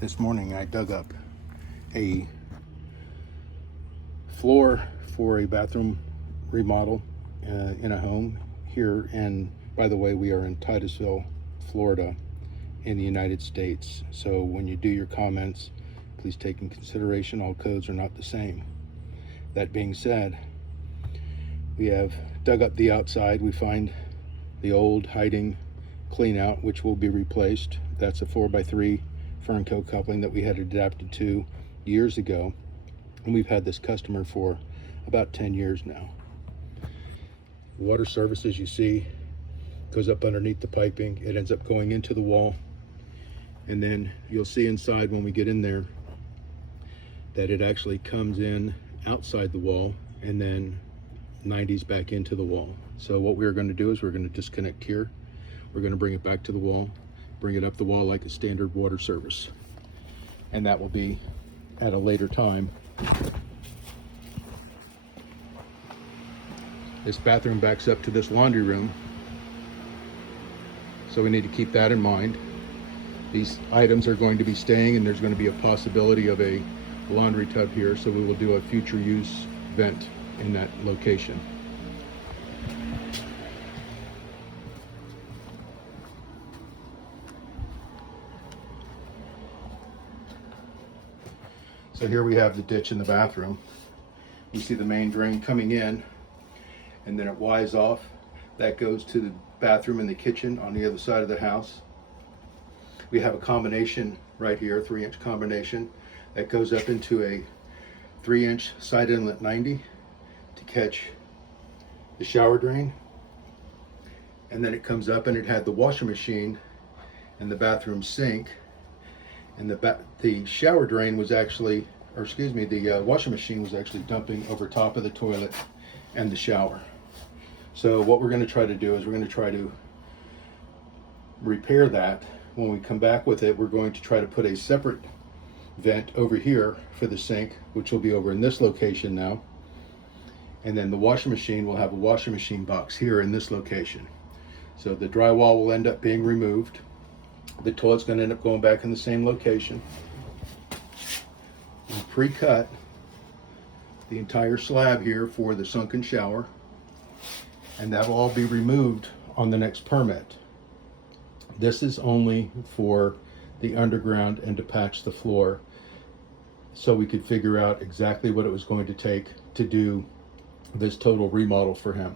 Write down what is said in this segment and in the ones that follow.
This morning I dug up a floor for a bathroom remodel in a home here. And by the way, we are in Titusville, Florida in the United States. So when you do your comments, please take in consideration all codes are not the same. That being said, we have dug up the outside. We find the old hiding clean out, which will be replaced. That's a 4x3 Fernco coupling that we had adapted to years ago, and we've had this customer for about 10 years now. Water service, as you see, goes up underneath the piping. It ends up going into the wall, and then you'll see inside when we get in there that it actually comes in outside the wall and then 90s back into the wall. So what we're going to do is we're going to disconnect here. We're going to bring it back to the wall, bring it up the wall like a standard water service, and that will be at a later time. This bathroom backs up to this laundry room, so we need to keep that in mind. These items are going to be staying, and there's going to be a possibility of a laundry tub here, so we will do a future use vent in that location. So here we have the ditch in the bathroom. You see the main drain coming in, and then it Y's off. That goes to the bathroom and the kitchen on the other side of the house. We have a combination right here, 3-inch combination, that goes up into a 3-inch side inlet 90 to catch the shower drain. And then it comes up, and it had the washing machine and the bathroom sink. And the shower drain was actually, the washing machine was actually dumping over top of the toilet and the shower. So what we're going to try to do is we're going to try to repair that. When we come back with it, we're going to try to put a separate vent over here for the sink, which will be over in this location now. And then the washing machine will have a washing machine box here in this location. So the drywall will end up being removed. The toilet's going to end up going back in the same location. We pre-cut the entire slab here for the sunken shower, and that will all be removed on the next permit. This is only for the underground and to patch the floor, so we could figure out exactly what it was going to take to do this total remodel for him,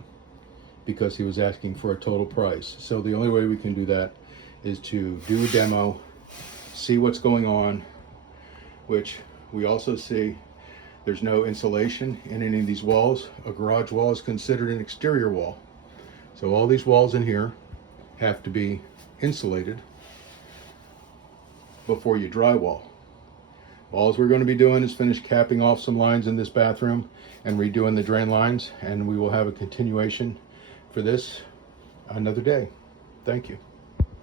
because he was asking for a total price. So the only way we can do that is to do a demo, see what's going on, which we also see there's no insulation in any of these walls. A garage wall is considered an exterior wall. So all these walls in here have to be insulated before you drywall. All we're going to be doing is finish capping off some lines in this bathroom and redoing the drain lines, and we will have a continuation for this another day. Thank you.